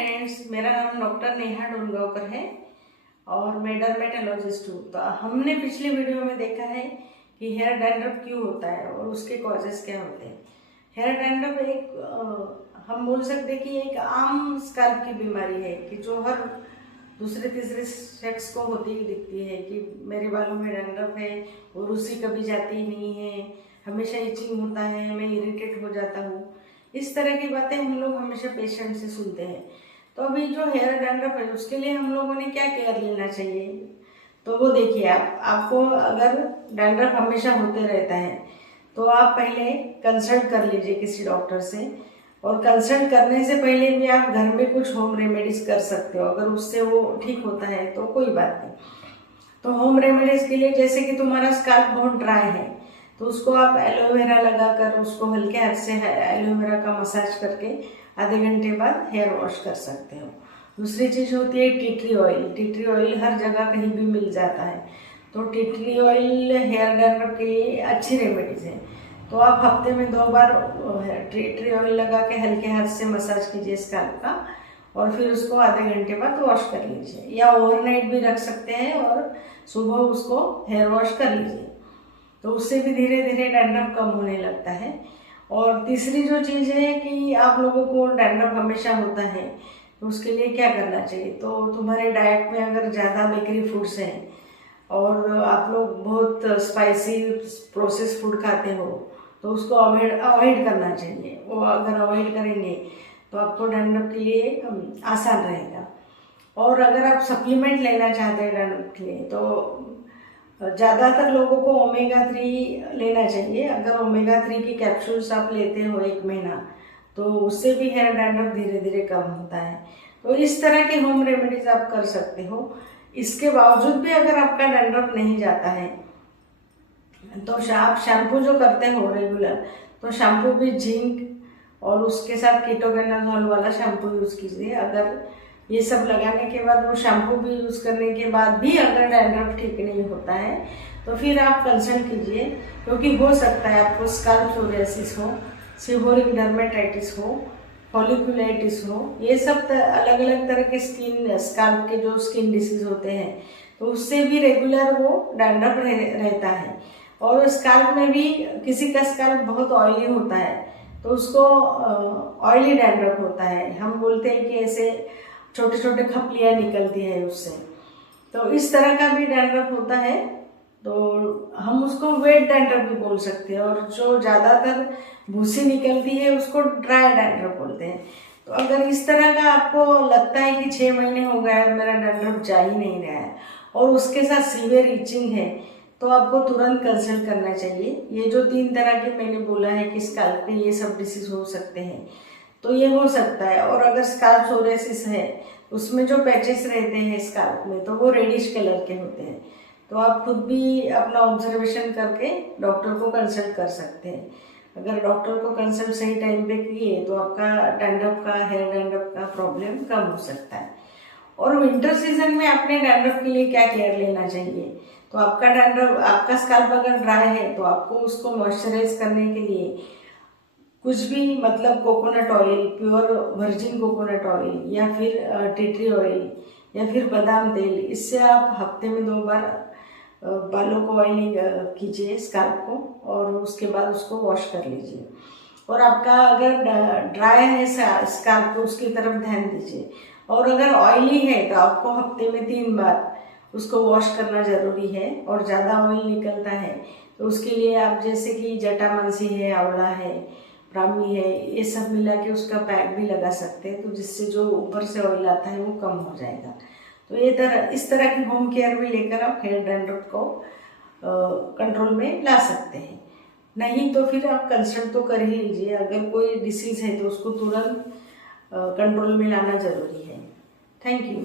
Friends, मेरा नाम doctor Neha Dongaonkar है और मैं डर्मेटोलॉजिस्ट हूँ। तो हमने पिछले वीडियो में देखा है कि हेयर डैंड्रफ क्यों होता है और उसके कॉजेस क्या होते हैं। हेयर डैंड्रफ एक हम बोल सकते हैं कि एक आम स्कैल्प की बीमारी है कि जो हर दूसरे तीसरे शख्स को होती ही दिखती है कि मेरे बालों में डैंड्रफ है और रूसी कभी जाती ही नहीं है, हमेशा इचिंग होता है, मैं इरिटेट हो जाता हूँ। इस तरह की बातें हम लोग हमेशा पेशेंट से सुनते हैं। तो अभी जो हेयर डैंड्रफ है उसके लिए हम लोगों ने क्या केयर लेना चाहिए, तो वो देखिए। आपको अगर डैंड्रफ हमेशा होते रहता है तो आप पहले कंसल्ट कर लीजिए किसी डॉक्टर से। और कंसल्ट करने से पहले भी आप घर में कुछ होम रेमेडीज कर सकते हो। अगर उससे वो ठीक होता है तो कोई बात नहीं। तो होम रेमेडीज के लिए, जैसे कि तुम्हारा स्कैल्प बहुत ड्राई है तो उसको आप एलोवेरा लगाकर उसको हल्के हाथ से एलोवेरा का मसाज करके आधे घंटे बाद हेयर वॉश कर सकते हो। दूसरी चीज़ होती है tea tree oil. Tea tree oil हर जगह कहीं भी मिल जाता है। तो tea tree oil hair dandruff के लिए अच्छी रेमेडीज है। तो आप हफ्ते में 2 बार टी ट्री ऑयल लगा के हल्के हाथ से मसाज कीजिए स्कैल्प का और फिर उसको आधे घंटे बाद वॉश कर लीजिए, या ओवरनाइट भी रख सकते हैं और सुबह उसको हेयर वॉश कर लीजिए। तो उससे भी धीरे धीरे डैंड्रफ कम होने लगता है। और तीसरी जो चीज़ है कि आप लोगों को डैंड्रफ हमेशा होता है तो उसके लिए क्या करना चाहिए। तो तुम्हारे डाइट में अगर ज़्यादा बेकरी फूड्स हैं और आप लोग बहुत स्पाइसी प्रोसेस फूड खाते हो तो उसको अवॉइड करना चाहिए। वो अगर अवॉइड करेंगे तो आपको डैंड्रफ के लिए आसान रहेगा। और अगर आप सप्लीमेंट लेना चाहते हैं डैंड्रफ के लिए तो ज़्यादातर लोगों को ओमेगा 3 लेना चाहिए। अगर ओमेगा 3 की कैप्सूल्स आप लेते हो 1 महीना तो उससे भी हेयर डैंड्रफ धीरे धीरे कम होता है। तो इस तरह के होम रेमेडीज आप कर सकते हो। इसके बावजूद भी अगर आपका डैंड्रफ नहीं जाता है तो आप शैम्पू जो करते हो रेगुलर, तो शैम्पू भी जिंक और उसके साथ कीटोकेनाजोल वाला शैम्पू यूज़ कीजिए। अगर ये सब लगाने के बाद, वो शैम्पू भी यूज़ करने के बाद भी अगर डैंड्रफ ठीक नहीं होता है तो फिर आप कंसल्ट कीजिए, क्योंकि हो सकता है आपको स्कैल्प सोरियासिस हो, सीबोरिक डर्मेटाइटिस हो, फॉलिकुलाइटिस हो। ये सब अलग अलग तरह के स्कैल्प के जो स्किन डिसीज होते हैं तो उससे भी रेगुलर वो डैंड्रफ रहता है। और स्कैल्प में भी किसी का स्कैल्प बहुत ऑयली होता है तो उसको ऑयली डैंड्रफ होता है। हम बोलते हैं कि ऐसे छोटे छोटे खपलियाँ निकलती है उससे। तो इस तरह का भी डैंड्रफ होता है, तो हम उसको वेट डैंड्रफ भी बोल सकते हैं। और जो ज़्यादातर भूसी निकलती है उसको ड्राई डैंड्रफ बोलते हैं। तो अगर इस तरह का आपको लगता है कि 6 महीने हो गए मेरा डैंड्रफ जा ही नहीं रहा है और उसके साथ सीवियर इचिंग है तो आपको तुरंत कंसल्ट करना चाहिए। ये जो 3 तरह के मैंने बोला है कि स्कैल्प पे ये सब डिसीज हो सकते हैं तो ये हो सकता है। और अगर स्कैल्प सोरियासिस है उसमें जो पैचेस रहते हैं स्कैल्प में तो वो रेडिश कलर के होते हैं। तो आप खुद भी अपना ऑब्जर्वेशन करके डॉक्टर को कंसल्ट कर सकते हैं। अगर डॉक्टर को कंसल्ट सही टाइम पे किए तो आपका डैंड्रफ का, हेयर डैंड्रफ का प्रॉब्लम कम हो सकता है। और विंटर सीजन में अपने डैंड्रफ के लिए क्या केयर लेना चाहिए, तो आपका डैंड्रफ, आपका स्कैल्प अगर ड्राई है तो आपको उसको मॉइस्चराइज करने के लिए कुछ भी, मतलब coconut oil, pure virgin coconut oil या फिर टी ट्री ऑयल या फिर बादाम तेल, इससे आप हफ्ते में 2 बार बालों को ऑयलिंग कीजिए स्कैल्प को और उसके बाद उसको वॉश कर लीजिए। और आपका अगर ड्राई है स्कैल्प तो उसकी तरफ ध्यान दीजिए। और अगर ऑयली है तो आपको हफ्ते में 3 बार उसको वॉश करना ज़रूरी है। और ज़्यादा ऑयल निकलता है तो उसके लिए आप, जैसे कि जटामांसी है, आंवला है, ब्राह्मी है, ये सब मिला के उसका पैक भी लगा सकते हैं, तो जिससे जो ऊपर से ऑयल आता है वो कम हो जाएगा। तो इस तरह की होम केयर भी लेकर आप हेयर डैंड्रफ को कंट्रोल में ला सकते हैं। नहीं तो फिर आप कंसल्ट तो कर ही लीजिए। अगर कोई डिसीज़ है तो उसको तुरंत कंट्रोल में लाना ज़रूरी है। Thank you.